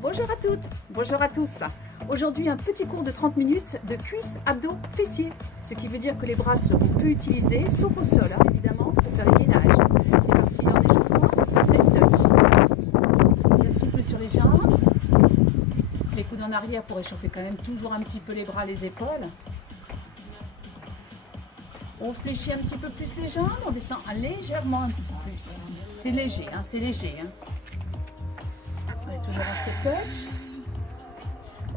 Bonjour à toutes, bonjour à tous. Aujourd'hui un petit cours de 30 minutes de cuisses, abdos, fessiers. Ce qui veut dire que les bras seront peu utilisés, sauf au sol, hein, évidemment, pour faire les gainages. C'est parti dans l'échauffement, step touch. Bien souple sur les jambes. Les coudes en arrière pour échauffer quand même toujours un petit peu les bras, les épaules. On fléchit un petit peu plus les jambes, on descend légèrement un peu plus. C'est léger, hein, c'est léger. Hein. On est toujours en step touch.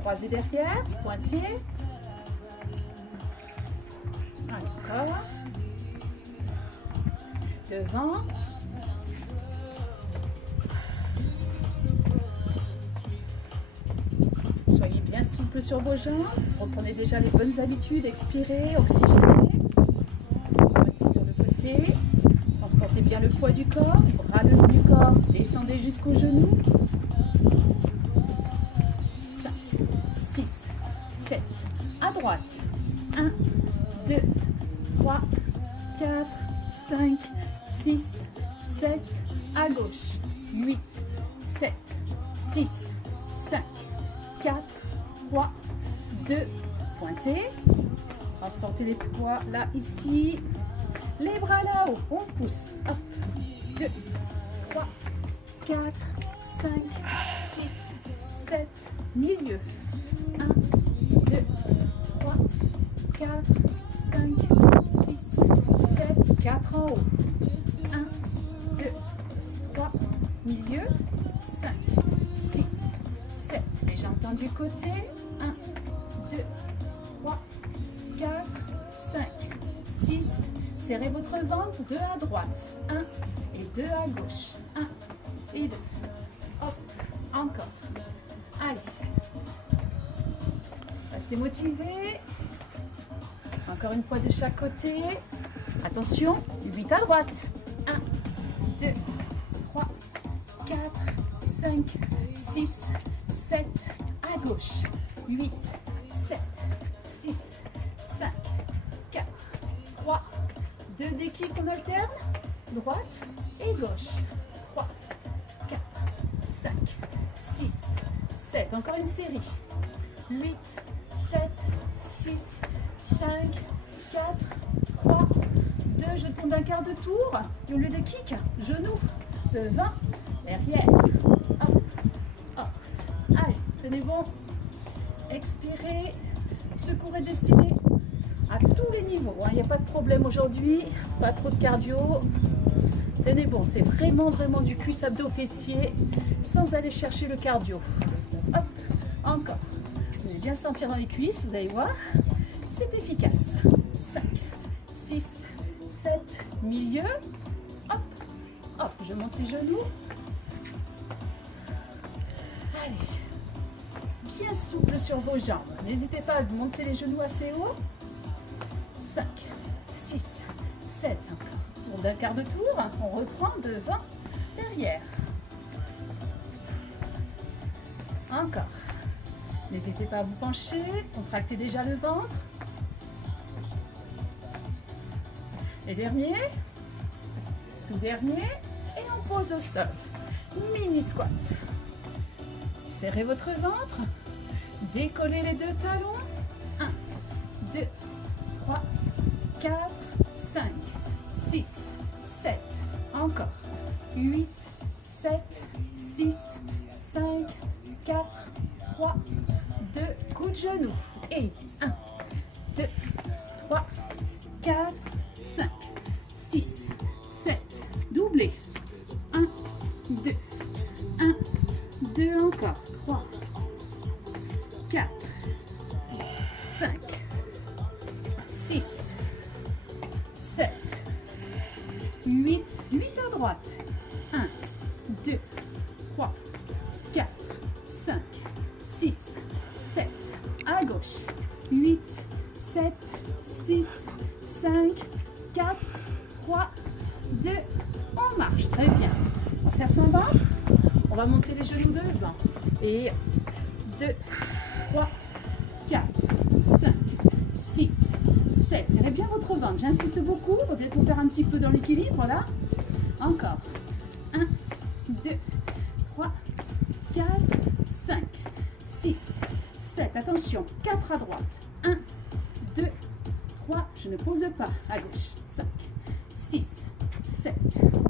Croisé derrière, pointé. Encore. Devant. Soyez bien souple sur vos jambes. Reprenez déjà les bonnes habitudes. Expirez, oxygénez. Pointez sur le côté. Transportez bien le poids du corps. Bras le haut du corps. Descendez jusqu'aux genoux. 5, 6, 7. À droite. 1, 2, 3, 4, 5, 6, 7. À gauche. 8, 7, 6, 5, 4, 3, 2. Pointez. Transportez les poids là, ici. Les bras là-haut. On pousse. Hop. 2, 3, 4, 5, 6, 7. Milieu. 1, 2, 3, 4, 5, 6, 7. 4 en haut. 1, 2, 3. Milieu. 5, 6, 7. Les jambes tendues côté. 1, 2, 3, 4, 5, 6. Serrez votre ventre. 2 à droite. 1 et 2 à gauche. 1 et 2. Hop. Encore. Allez. Restez motivés. Encore une fois de chaque côté. Attention. 8 à droite. 1, 2, 3, 4, 5, 6, 7. À gauche. 8, 7, 6, 5, 4, 3, 2 d'équipe, on alterne. Droite et gauche. 3, 4, 5, 6, 7. Encore une série. 8, 7, 6, 5, 4, 3, 2. Je tourne d'un quart de tour. Et au lieu de kick, genou. Devant, derrière. Hop, hop. Allez, tenez bon. Expirez. Ce cours est destiné à tous les niveaux. Il n'y a pas de problème aujourd'hui. Pas trop de cardio. Tenez bon, c'est vraiment du cuisse abdos fessier sans aller chercher le cardio. Hop, encore. Vous allez bien le sentir dans les cuisses, vous allez voir. C'est efficace. 5, 6, 7, milieu. Hop, hop, je monte les genoux. Allez. Bien souple sur vos jambes. N'hésitez pas à monter les genoux assez haut. 5, 6, 7. Encore. Tour d'un quart de tour. On reprend devant, derrière. Encore. N'hésitez pas à vous pencher. Contractez déjà le ventre. Les derniers. Tout dernier. Et on pose au sol. Mini squat. Serrez votre ventre. Décollez les 2 talons. 1, 2, 3, 4, 5, 6, 7. Encore. 8, 7, 6, 5, 4, 3, 2. Coup de genou. Et 1, 2, 3, 4, 5, 6, 7. Doublez. 1, 2, 1, 2 encore. 3, 4, 5, 6, 7, 8. 8 à droite. 1, 2, 3, 4, 5, 6, 7. À gauche. 8, 7, 6, 5, 4, 3, 2. On marche. Très bien. On serre son ventre. On va monter les genoux devant. Et 2, 3, 4, 5, 6, 7. Serrez bien votre ventre. J'insiste beaucoup. Peut-être pour faire un petit peu dans l'équilibre là. Encore. 1, 2, 3, 4, 5, Attention, 4 à droite. 1, 2, 3, je ne pose pas. À gauche. 5, 6, 7.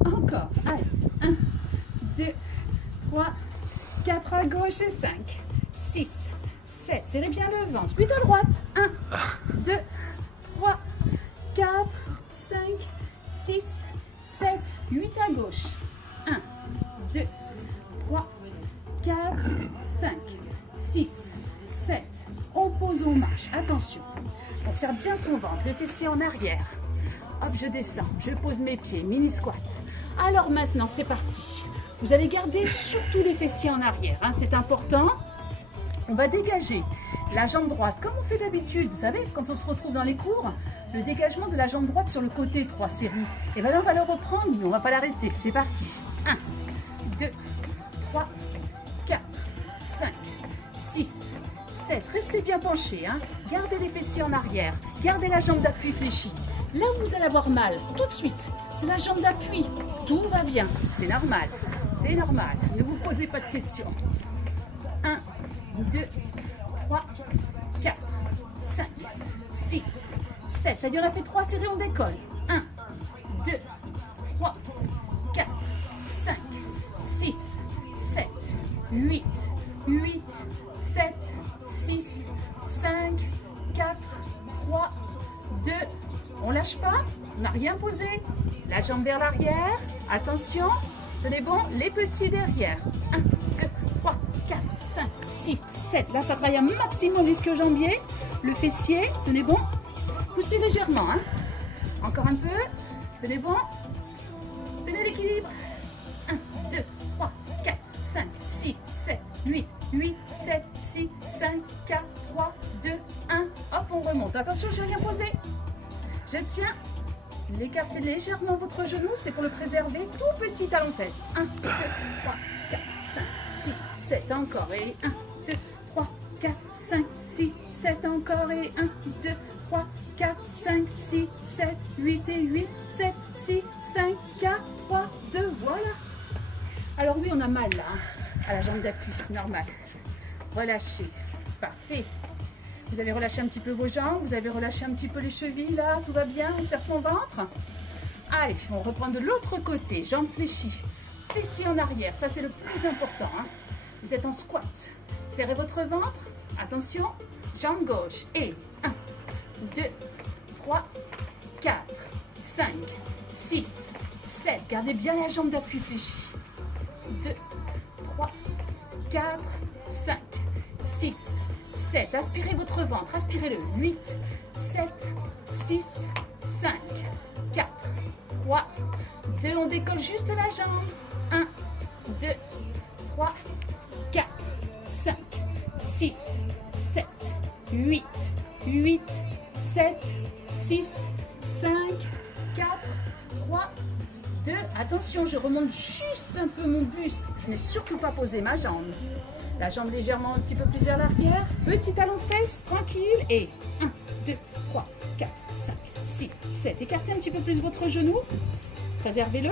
Encore. Allez. 1, 2, 3, 4 à gauche et 5, 6, 7. Serrez bien le ventre. 8 à droite. 1, 2, 3, 4, 5, 6, 7, 8 à gauche. 1, 2, 3, 4, 5, 6, 7. On pose, on marche. Attention. On serre bien son ventre, les fessiers en arrière. Hop, je descends, je pose mes pieds, mini squat. Alors maintenant, c'est parti. Vous allez garder surtout les fessiers en arrière, hein, c'est important. On va dégager la jambe droite, comme on fait d'habitude. Vous savez, quand on se retrouve dans les cours, le dégagement de la jambe droite sur le côté, 3 séries. Et bien là, on va le reprendre, mais on ne va pas l'arrêter. C'est parti. 1, 2, 3, 4, 5, 6, 7. Restez bien penchés, hein. Gardez les fessiers en arrière. Gardez la jambe d'appui fléchie. Là où vous allez avoir mal, tout de suite, c'est la jambe d'appui. Tout va bien, c'est normal. C'est normal. Ne vous posez pas de questions. 1, 2, 3, 4, 5, 6, 7. Ça y est, on a fait 3 séries, on décolle. 1, 2, 3, 4, 5, 6, 7, 8, 8, 7, 6, 5, 4, 3, 2. On lâche pas, on n'a rien posé. La jambe vers l'arrière. Attention, tenez bon, les petits derrière. 1, 2, 3, 4, 5, 6, 7. Là, ça travaille un maximum l'ischio-jambier. Le fessier, tenez bon. Poussez légèrement. Hein. Encore un peu. Tenez bon. Tenez l'équilibre. 1, 2, 3, 4, 5, 6, 7, 8, 8, 7, 6, 5, 4, 3, 2, 1. Hop, on remonte. Attention, j'ai rien posé. Je tiens. L'écartez légèrement votre genou, c'est pour le préserver. Tout petit talon-fesse. 1, 2, 3, 4, 5, 6, 7. Encore. Et 1, 2, 3, 4, 5, 6, 7. Encore. Et 1, 2, 3, 4, 5, 6, 7, 8 et 8, 7, 6, 5, 4, 3, 2. Voilà. Alors oui, on a mal là, hein, à la jambe d'appui, c'est normal. Relâchez. Parfait. Vous avez relâché un petit peu vos jambes, vous avez relâché un petit peu les chevilles, là, tout va bien, on serre son ventre. Allez, on reprend de l'autre côté, jambes fléchies, fessiers en arrière, ça c'est le plus important. Hein. Vous êtes en squat, serrez votre ventre, attention, jambe gauche, et 1, 2, 3, 4, 5, 6, 7, gardez bien la jambe d'appui fléchie. 2, 3, 4, 5, 6, 7. Aspirez votre ventre. Aspirez-le. 8, 7, 6, 5, 4, 3, 2. On décolle juste la jambe. 1, 2, 3, 4, 5, 6, 7, 8, 8, 7, 6, 5, 4, 3, 2. Attention, je remonte juste un peu mon buste. Je n'ai surtout pas posé ma jambe. La jambe légèrement un petit peu plus vers l'arrière. Petit talon-fesse, tranquille. Et 1, 2, 3, 4, 5, 6, 7. Écartez un petit peu plus votre genou. Préservez-le.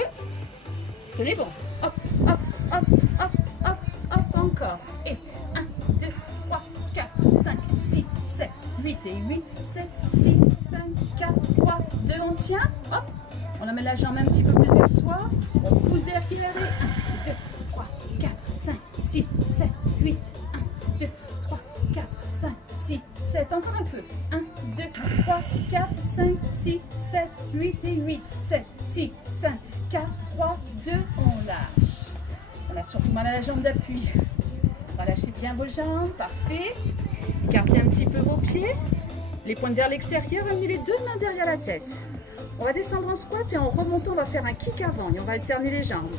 Tenez bon. Hop, hop, hop, hop, hop, hop. Encore. Et 1, 2, 3, 4, 5, 6, 7, 8 et 8, 7, 6, 5, 4, 3, 2. On tient. Hop. On amène la jambe un petit peu plus vers soi. On pousse derrière. Et 1, 2, 3, 4, 5, 6, 7, 8. 1, 2, 3, 4, 5, 6, 7. Encore un peu. 1, 2, 3, 4, 5, 6, 7, 8 et 8. 7, 6, 5, 4, 3, 2. On lâche. On a surtout mal à la jambe d'appui. Relâchez bien vos jambes. Parfait. Écartez un petit peu vos pieds. Les pointes vers l'extérieur. Amenez les 2 mains derrière la tête. On va descendre en squat et en remontant, on va faire un kick avant et on va alterner les jambes.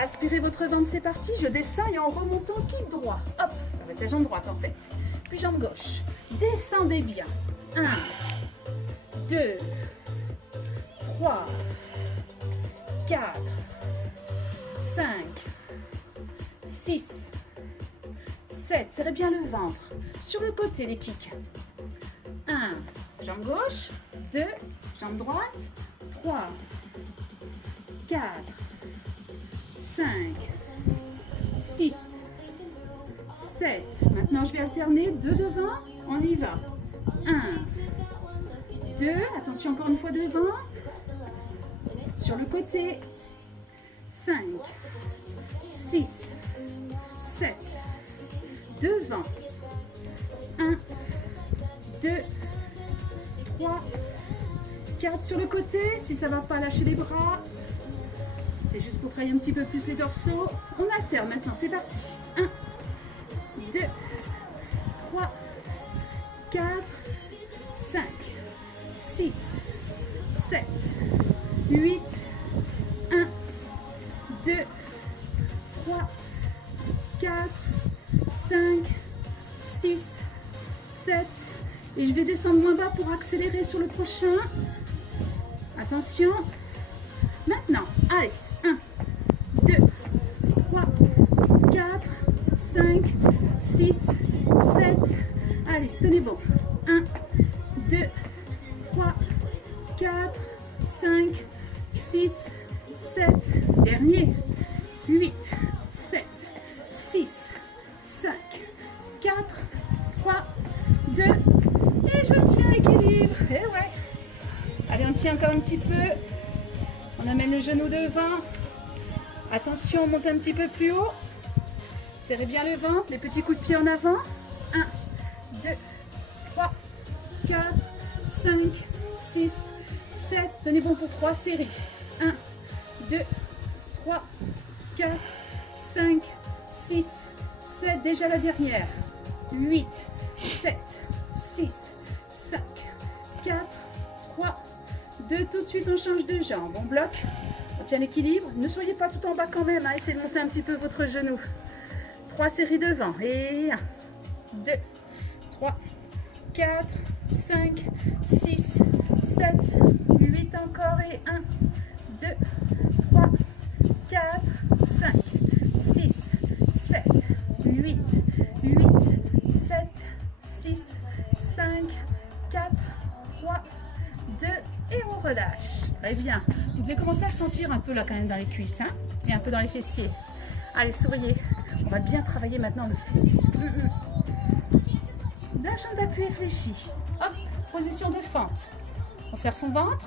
Aspirez votre ventre, c'est parti. Je descends et en remontant, kick droit. Hop, avec la jambe droite en fait. Puis jambe gauche. Descendez bien. 1, 2, 3, 4, 5, 6, 7. Serrez bien le ventre. Sur le côté, les kicks. 1, jambe gauche. 2, jambe droite. 3, 4, 5, 6, 7. Maintenant, je vais alterner 2 devant. On y va. 1, 2. Attention, encore une fois devant. Sur le côté. 5, 6, 7. Devant. 1, 2, 3, 4 sur le côté. Si ça ne va pas, lâcher les bras. C'est juste pour travailler un petit peu plus les dorsaux. On alterne maintenant, c'est parti. 1, 2, 3, 4, 5, 6, 7, 8, 1, 2, 3, 4, 5, 6, 7. Et je vais descendre moins bas pour accélérer sur le prochain. Attention. Maintenant, allez. 1, 2, 3, 4, 5, 6, 7. Allez, tenez bon. 1, 2, 3, 4, 5, 6, 7. Dernier. 8, 7, 6, 5, 4, 3, 2. Et je tiens équilibre. Et ouais. Allez, on tient encore un petit peu. On amène le genou devant. Attention, on monte un petit peu plus haut. Serrez bien le ventre, les petits coups de pied en avant. 1, 2, 3, 4, 5, 6, 7. Tenez bon pour 3 séries. 1, 2, 3, 4, 5, 6, 7. Déjà la dernière. 8, 7, 6, 5, 4, 3, 2. Tout de suite, on change de jambe. On bloque. On tient l'équilibre. Ne soyez pas tout en bas quand même. Hein. Essayez de monter un petit peu votre genou. 3 séries devant. Et 1, 2, 3, 4, 5, 6, 7, 8 encore. Et 1, 2, 3, 4, 5, 6, 7, 8, 8, 7, 6, 5, 4, 3, 2. Et on relâche. Très bien. Vous devez commencer à le sentir un peu là quand même dans les cuisses. Hein, et un peu dans les fessiers. Allez, souriez. On va bien travailler maintenant le fessier. La jambe d'appui est fléchie. Hop, position de fente. On serre son ventre.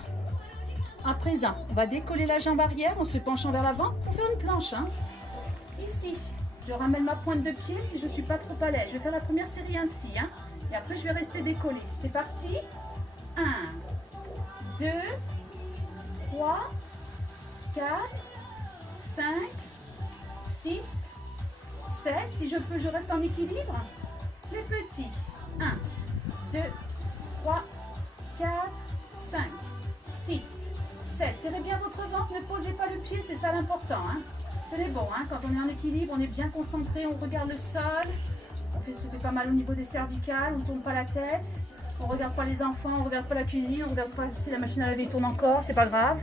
À présent, on va décoller la jambe arrière en se penchant vers l'avant pour faire une planche. Hein. Ici, je ramène ma pointe de pied si je ne suis pas trop à l'aise. Je vais faire la première série ainsi. Hein. Et après, je vais rester décollée. C'est parti. 1, 2, 3, 4, 5, 6, 7. Si je peux, je reste en équilibre. Les petits. 1, 2, 3, 4, 5, 6, 7. Serrez bien votre ventre, ne posez pas le pied, c'est ça l'important. Hein. Tenez bon, hein. Quand on est en équilibre, on est bien concentré, on regarde le sol. On se fait pas mal au niveau des cervicales, on ne tourne pas la tête. On ne regarde pas les enfants, on ne regarde pas la cuisine, on ne regarde pas si la machine à laver tourne encore, c'est pas grave.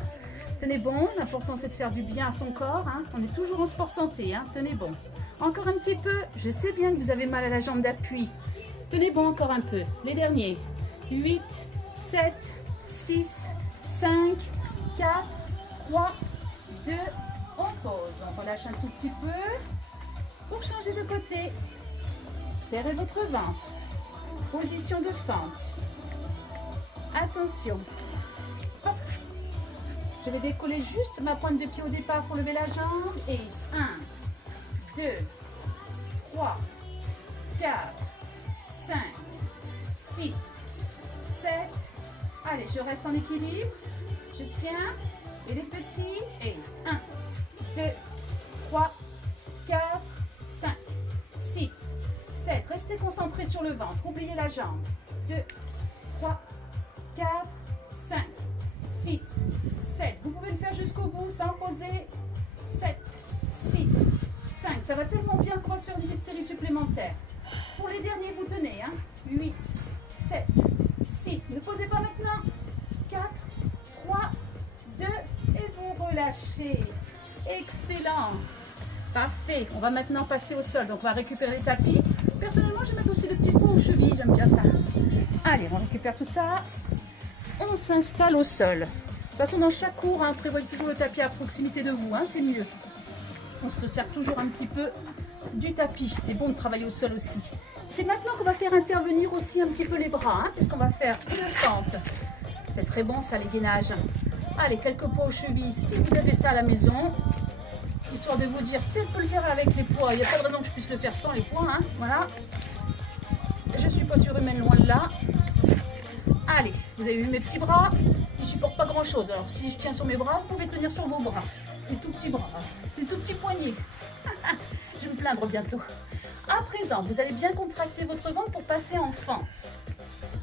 Tenez bon, l'important c'est de faire du bien à son corps. Hein. On est toujours en sport santé, hein. Tenez bon. Encore un petit peu, je sais bien que vous avez mal à la jambe d'appui. Tenez bon encore un peu. Les derniers. 8, 7, 6, 5, 4, 3, 2, on pose. On relâche un tout petit peu pour changer de côté. Serrez votre ventre. Position de fente. Attention. Hop. Je vais décoller juste ma pointe de pied au départ pour lever la jambe. Et 1, 2, 3, 4, 5, 6, 7. Allez, je reste en équilibre. Je tiens. Et les petits. Et 1, 2, 3, 4, 5, 6, 7. Restez concentrés sur le ventre. Oubliez la jambe. 2, 3, 4, 5, 6, 7. Vous pouvez le faire jusqu'au bout sans poser. 7, 6, 5. Ça va tellement bien qu'on va se faire des séries supplémentaires. Pour les derniers, vous tenez. Hein. 8, 7, 6. Ne posez pas maintenant. 4, 3, 2. Et vous relâchez. Excellent. Parfait. On va maintenant passer au sol. Donc, on va récupérer les tapis. Personnellement, je vais mettre aussi le petit pot aux chevilles. J'aime bien ça. Allez, on récupère tout ça. On s'installe au sol. De toute façon, dans chaque cours, hein, prévoyez toujours le tapis à proximité de vous. Hein, c'est mieux. On se sert toujours un petit peu du tapis. C'est bon de travailler au sol aussi. C'est maintenant qu'on va faire intervenir aussi un petit peu les bras, hein, puisqu'on va faire une fente. C'est très bon ça, les gainages. Allez, quelques poids aux chevilles, si vous avez ça à la maison, histoire de vous dire si elle peut le faire avec les poids. Il n'y a pas de raison que je puisse le faire sans les poids, hein, voilà. Je ne suis pas surhumaine, loin de là. Allez, vous avez vu mes petits bras, ils ne supportent pas grand chose. Alors si je tiens sur mes bras, vous pouvez tenir sur vos bras. Les tout petits bras, les tout petits poignets. Je vais me plaindre bientôt. À présent, vous allez bien contracter votre ventre pour passer en fente.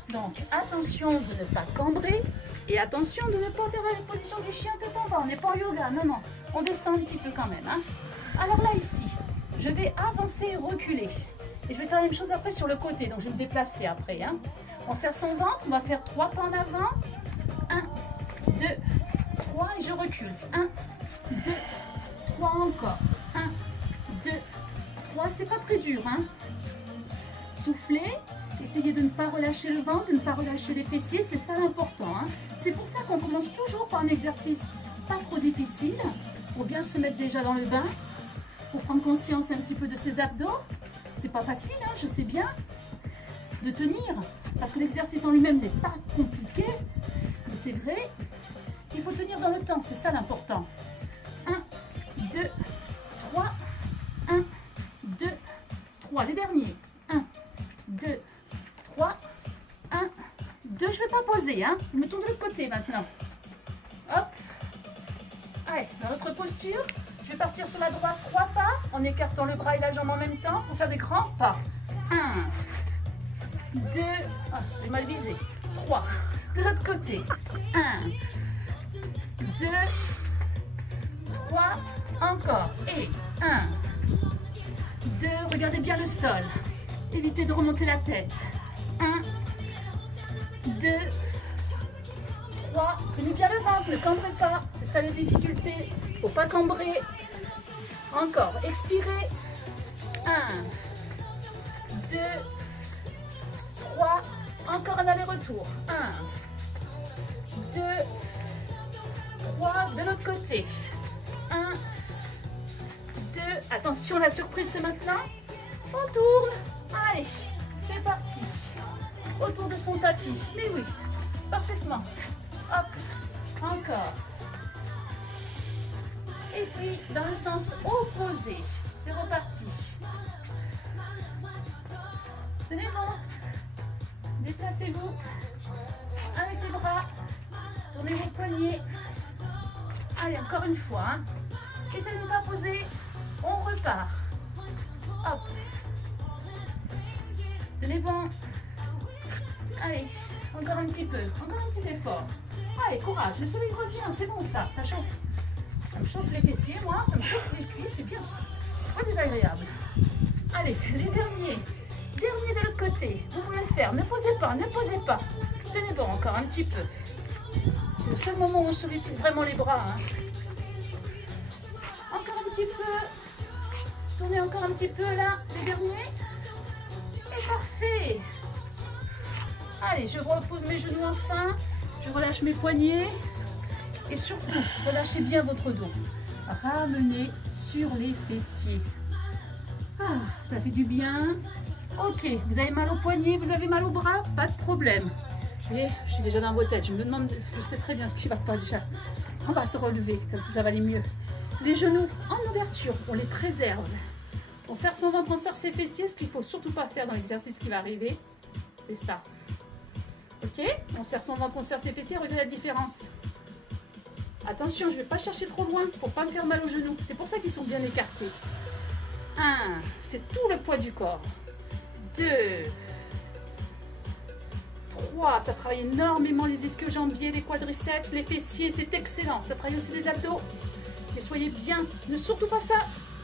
Donc, attention de ne pas cambrer et attention de ne pas faire la position du chien tête en bas. On n'est pas en yoga, non, non. On descend un petit peu quand même. Hein. Alors là, ici, je vais avancer et reculer. Et je vais faire la même chose après sur le côté. Donc, je vais me déplacer après. Hein. On serre son ventre, on va faire 3 pas en avant. 1, 2, 3 et je recule. 1, 2, 3 encore. 1, 2, 3. C'est pas très dur. Hein. Soufflez. Essayez de ne pas relâcher le ventre, de ne pas relâcher les fessiers, c'est ça l'important. Hein. C'est pour ça qu'on commence toujours par un exercice pas trop difficile, pour bien se mettre déjà dans le bain, pour prendre conscience un petit peu de ses abdos. C'est pas facile, hein, je sais bien, de tenir, parce que l'exercice en lui-même n'est pas compliqué, mais c'est vrai qu'il faut tenir dans le temps, c'est ça l'important. 1, 2, 3, 1, 2, 3, les derniers. 1, 2, 3, 1, 2, je ne vais pas poser, hein. Je me tourne de l'autre côté maintenant. Hop. Allez, dans notre posture, je vais partir sur la droite 3 pas, en écartant le bras et la jambe en même temps pour faire des grands pas. 1, 2, ah, j'ai mal visé. 3, de l'autre côté. 1, 2, 3, encore. Et 1, 2, regardez bien le sol. Évitez de remonter la tête. 1, 2, 3. Tenez bien le ventre, ne cambrez pas. C'est ça les difficultés. Il ne faut pas cambrer. Encore. Expirez. 1, 2, 3. Encore un aller-retour. 1, 2, 3. De l'autre côté. 1, 2. Attention, la surprise c'est maintenant. On tourne. Allez, c'est parti. Autour de son tapis. Mais oui, parfaitement. Hop, encore. Et puis, dans le sens opposé. C'est reparti. Tenez bon. Déplacez-vous avec les bras. Tournez vos poignets. Allez, encore une fois. Hein. Essayez de ne pas poser. On repart. Hop. Tenez bon. Allez, encore un petit peu. Encore un petit effort. Allez, courage. Le soleil revient. C'est bon ça. Ça chauffe. Ça me chauffe les fessiers, moi. Ça me chauffe les cuisses. C'est bien ça. Pas désagréable. Allez, les derniers. Dernier de l'autre côté. Vous pouvez le faire. Ne posez pas. Ne posez pas. Tenez bon encore un petit peu. C'est le seul moment où on sollicite vraiment les bras. Hein. Encore un petit peu. Tournez encore un petit peu là. Les derniers. Et parfait. Allez, je repose mes genoux enfin. Je relâche mes poignets. Et surtout, relâchez bien votre dos. Ramenez sur les fessiers. Ah, ça fait du bien. Ok, vous avez mal aux poignets, vous avez mal aux bras, pas de problème. Et je suis déjà dans vos têtes. Je me demande, je sais très bien ce qui ne va pas déjà. On va se relever, comme ça va aller mieux. Les genoux en ouverture, on les préserve. On serre son ventre, on serre ses fessiers. Ce qu'il ne faut surtout pas faire dans l'exercice qui va arriver, c'est ça. Ok, on serre son ventre, on serre ses fessiers. Regardez la différence. Attention, je ne vais pas chercher trop loin pour ne pas me faire mal aux genoux. C'est pour ça qu'ils sont bien écartés. 1, c'est tout le poids du corps. 2, 3, ça travaille énormément les ischio-jambiers, les quadriceps, les fessiers, c'est excellent. Ça travaille aussi les abdos. Mais soyez bien, ne surtout pas ça.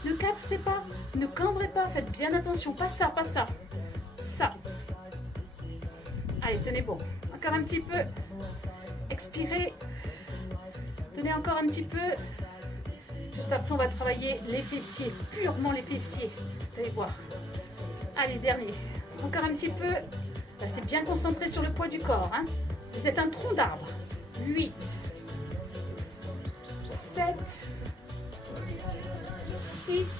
Ne cassez pas, ne cambrez pas, faites bien attention. Pas ça, pas ça. Ça. Allez, tenez bon. Encore un petit peu. Expirez. Tenez encore un petit peu. Juste après, on va travailler les fessiers, purement les fessiers. Vous allez voir. Allez, dernier. Encore un petit peu. Restez bien concentré sur le poids du corps. Hein. Vous êtes un tronc d'arbre. 8, 7, 6,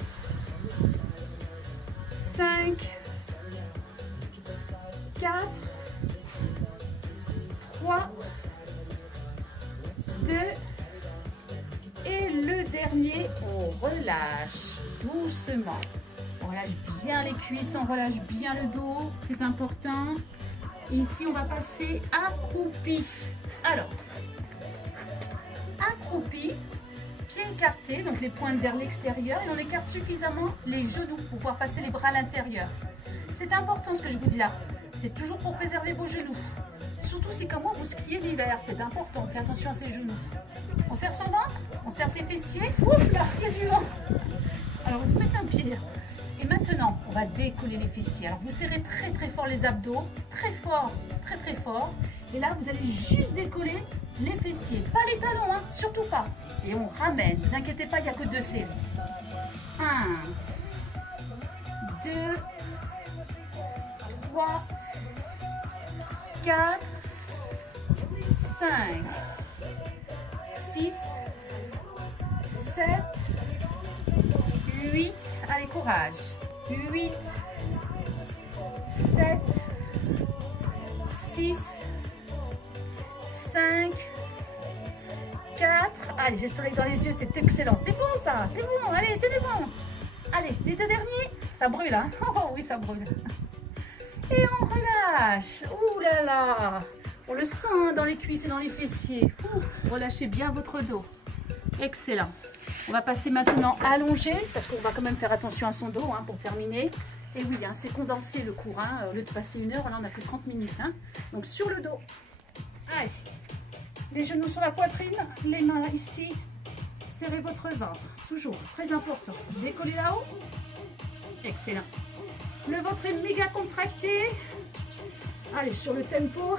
4, 3, 2, et le dernier, on relâche doucement. On relâche bien les cuisses, on relâche bien le dos, c'est important. Et ici, on va passer accroupi. Alors, accroupi, pieds écartés, donc les pointes vers l'extérieur, et on écarte suffisamment les genoux pour pouvoir passer les bras à l'intérieur. C'est important ce que je vous dis là. C'est toujours pour préserver vos genoux. Surtout si comme moi vous skiez l'hiver, c'est important, faites attention à ses genoux. On serre son ventre, on serre ses fessiers. Ouf là, il y a du vent. Alors vous mettez un pied. Et maintenant, on va décoller les fessiers. Alors vous serrez très très fort les abdos, très fort, très très fort. Et là, vous allez juste décoller les fessiers. Pas les talons, hein, surtout pas. Et on ramène, ne vous inquiétez pas, il n'y a que 2 séries. 1, 2, 3, 4, 5, 6, 7, 8, allez courage, 8, 7, 6, 5, 4, allez j'ai le soleil dans les yeux, c'est excellent, c'est bon ça, c'est bon, allez tenez bon, allez les 2 derniers, ça brûle hein, oh oui ça brûle. Et on relâche. Ouh là là. On le sent hein, dans les cuisses et dans les fessiers. Ouh, relâchez bien votre dos. Excellent. On va passer maintenant allongé parce qu'on va quand même faire attention à son dos hein, pour terminer. Et oui, hein, c'est condensé le cours. Hein. Au lieu de passer 1 heure, là on n'a que 30 minutes. Hein. Donc sur le dos. Allez. Les genoux sur la poitrine. Les mains là, ici. Serrez votre ventre. Toujours très important. Décollez là-haut. Excellent. Le ventre est méga contracté. Allez, sur le tempo,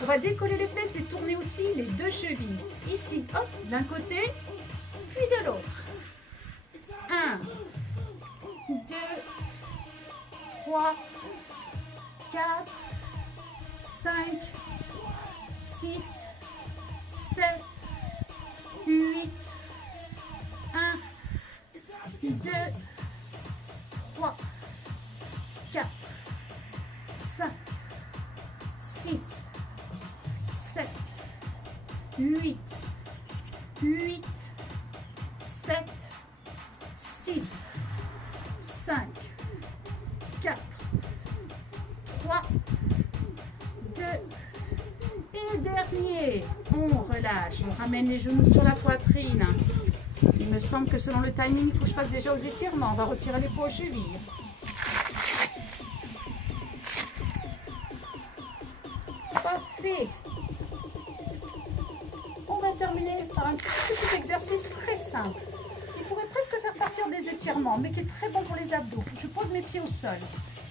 on va décoller les fesses et tourner aussi les 2 chevilles. Ici, hop, d'un côté, puis de l'autre. 1, 2, 3, 4, 5, 6, 7, 8, 1, 2, 3, 4, 5, 6, 7, 8, 8, 7, 6, 5, 4, 3, 2, et dernier. On relâche, on ramène les genoux sur la poitrine. Il me semble que selon le timing, il faut que je passe déjà aux étirements. On va retirer les poids aux chevilles. Parfait. On va terminer par un petit exercice très simple. Il pourrait presque faire partir des étirements, mais qui est très bon pour les abdos. Je pose mes pieds au sol,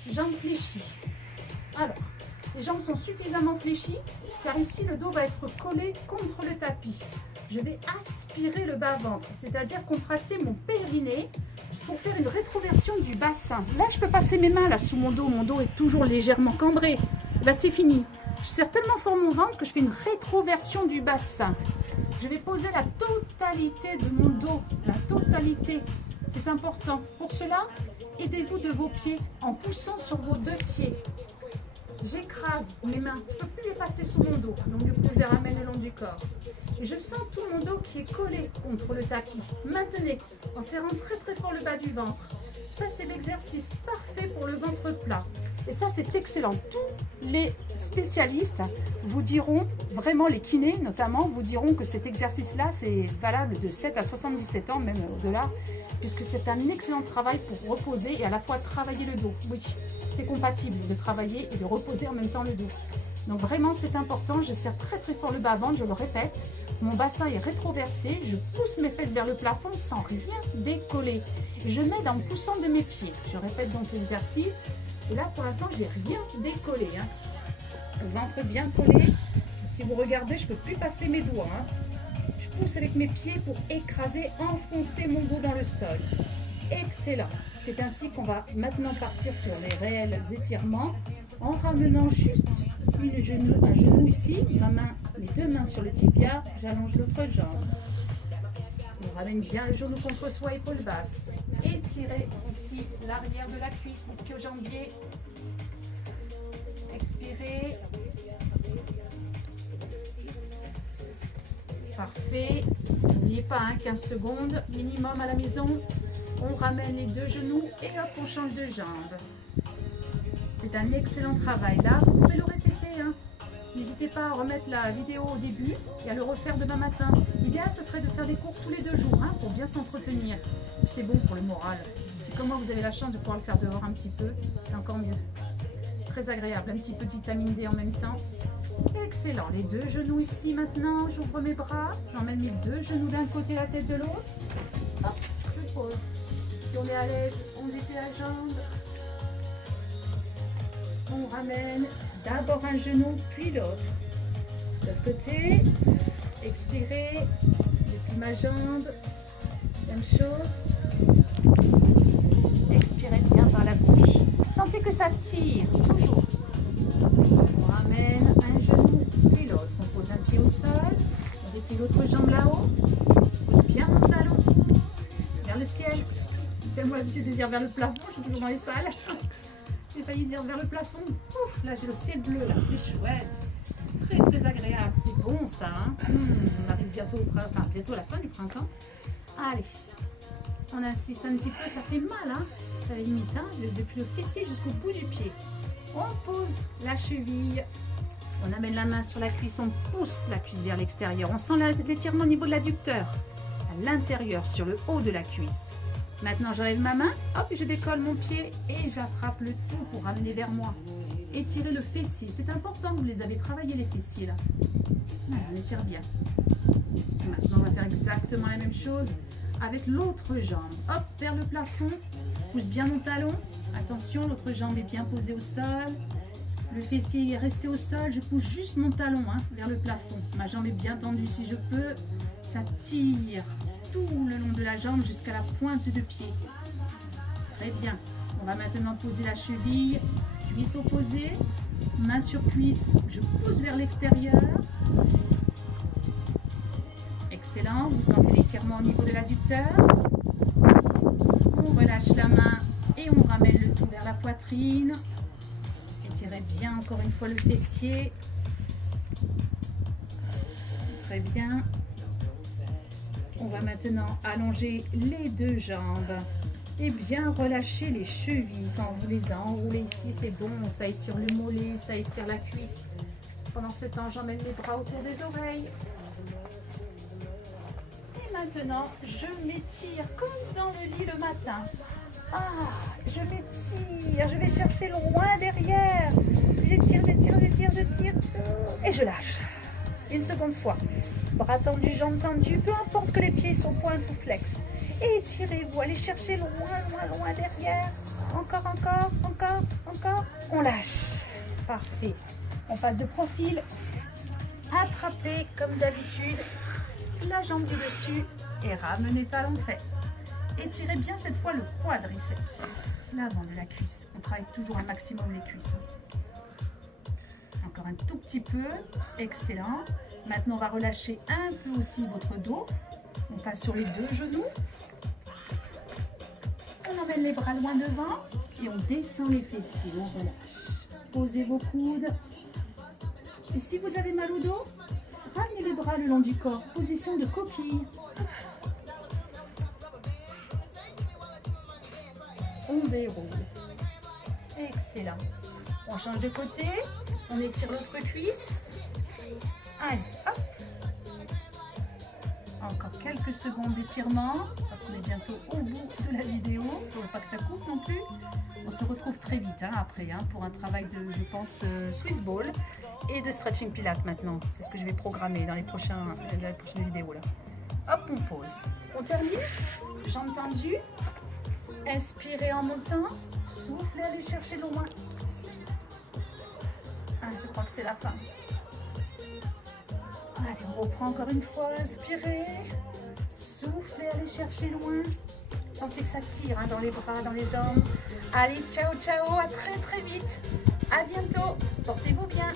jambes fléchies. Alors, les jambes sont suffisamment fléchies, car ici le dos va être collé contre le tapis. Je vais aspirer le bas-ventre, c'est-à-dire contracter mon périnée pour faire une rétroversion du bassin. Là, je peux passer mes mains là sous mon dos est toujours légèrement cambré. Là, c'est fini. Je serre tellement fort mon ventre que je fais une rétroversion du bassin. Je vais poser la totalité de mon dos, la totalité. C'est important. Pour cela, aidez-vous de vos pieds en poussant sur vos 2 pieds. J'écrase mes mains, je ne peux plus les passer sous mon dos, donc du coup je les ramène le long du corps. Et je sens tout mon dos qui est collé contre le tapis. Maintenez en serrant très très fort le bas du ventre. Ça c'est l'exercice parfait pour le ventre plat. Et ça c'est excellent. Tous les spécialistes vous diront, vraiment les kinés notamment, vous diront que cet exercice-là c'est valable de 7 à 77 ans, même au-delà, puisque c'est un excellent travail pour reposer et à la fois travailler le dos. Oui, c'est compatible de travailler et de reposer en même temps le dos. Donc vraiment c'est important, je serre très très fort le bas-ventre, je le répète. Mon bassin est rétroversé, je pousse mes fesses vers le plafond sans rien décoller. Je m'aide en poussant de mes pieds. Je répète donc l'exercice. Et là pour l'instant j'ai rien décollé. Hein. Le ventre bien collé. Si vous regardez, je ne peux plus passer mes doigts. Hein. Je pousse avec mes pieds pour écraser, enfoncer mon dos dans le sol. Excellent. C'est ainsi qu'on va maintenant partir sur les réels étirements en ramenant juste un genou ici, les 2 mains sur le tibia, j'allonge l'autre jambe. ramène bien le genou contre soi, épaule basse. Étirez ici l'arrière de la cuisse, l'ischio-jambier. Expirez. Parfait. N'oubliez pas, 15 secondes minimum à la maison. On ramène les deux genoux et hop, on change de jambe. C'est un excellent travail. Là, vous pouvez le répéter. N'hésitez pas à remettre la vidéo au début et à le refaire demain matin. L'idéal, ce serait de faire des cours tous les 2 jours pour bien s'entretenir. C'est bon pour le moral. Si comme moi, vous avez la chance de pouvoir le faire dehors un petit peu, c'est encore mieux. Très agréable. Un petit peu de vitamine D en même temps. Excellent. Les deux genoux ici maintenant. J'ouvre mes bras. J'emmène mes deux genoux d'un côté, la tête de l'autre. Hop, je pose. Si on est à l'aise, on défait la jambe. On ramène d'abord un genou, puis l'autre. De l'autre côté. Expirez. Depuis ma jambe. Même chose. Expirez bien par la bouche. Sentez que ça tire. Toujours. On ramène un genou, puis l'autre. On pose un pied au sol. On déplie l'autre jambe là-haut. Bien mon talon. Vers le ciel. J'ai l'habitude de dire vers le plafond. Je suis toujours dans les salles. J'ai failli dire vers le plafond. Ouf, là j'ai le ciel bleu, là c'est chouette. Très très agréable, c'est bon ça. On arrive bientôt, bientôt à la fin du printemps. Allez, on insiste un petit peu, ça fait mal, à la limite, depuis le fessier jusqu'au bout du pied. On pose la cheville, on amène la main sur la cuisse, on pousse la cuisse vers l'extérieur. On sent l'étirement au niveau de l'adducteur, à l'intérieur, sur le haut de la cuisse. Maintenant, j'enlève ma main, hop, je décolle mon pied et j'attrape le tout pour ramener vers moi. Étirez le fessier. C'est important, vous les avez travaillés les fessiers là. Voilà, on étire bien. Maintenant, on va faire exactement la même chose avec l'autre jambe. Hop, vers le plafond. Pousse bien mon talon. Attention, l'autre jambe est bien posée au sol. Le fessier est resté au sol. Je pousse juste mon talon vers le plafond. Ma jambe est bien tendue si je peux. Ça tire tout le long de la jambe jusqu'à la pointe de pied. Très bien. On va maintenant poser la cheville, cuisse opposée, main sur cuisse, je pousse vers l'extérieur. Excellent, vous sentez l'étirement au niveau de l'adducteur. On relâche la main et on ramène le tout vers la poitrine. Étirez bien encore une fois le fessier. Très bien. On va maintenant allonger les deux jambes et bien relâcher les chevilles. Quand vous les enroulez ici, c'est bon, ça étire le mollet, ça étire la cuisse. Pendant ce temps, j'emmène les bras autour des oreilles. Et maintenant, je m'étire comme dans le lit le matin. Je m'étire, je vais chercher loin derrière. J'étire, je tire et je lâche. Une seconde fois. Bras tendus, jambes tendues, peu importe que les pieds sont pointes ou flex. Et étirez-vous, allez chercher loin derrière. Encore. On lâche. Parfait. On passe de profil. Attrapez comme d'habitude la jambe du dessus et ramenez talon fesses. Étirez bien cette fois le quadriceps, l'avant de la cuisse. On travaille toujours un maximum les cuisses. Encore un tout petit peu. Excellent. Maintenant, on va relâcher un peu aussi votre dos. On passe sur les deux genoux. On emmène les bras loin devant et on descend les fessiers. On relâche. Posez vos coudes. Et si vous avez mal au dos, ramenez les bras le long du corps. Position de coquille. On déroule. Excellent. On change de côté. On étire l'autre cuisse. Allez, hop. Encore quelques secondes d'étirement, parce qu'on est bientôt au bout de la vidéo. Il ne faut pas que ça coupe non plus. On se retrouve très vite après pour un travail de, je pense, Swiss Ball et de stretching pilates maintenant. C'est ce que je vais programmer dans les prochaines vidéos là. Hop, on pose. On termine. Jambes tendues. Inspirez en montant. Soufflez, allez chercher loin. Je crois que c'est la fin. Allez, on reprend encore une fois. Inspirez. Soufflez, allez chercher loin. Sentez que ça tire dans les bras, dans les jambes. Allez, ciao, à très vite. À bientôt. Portez-vous bien.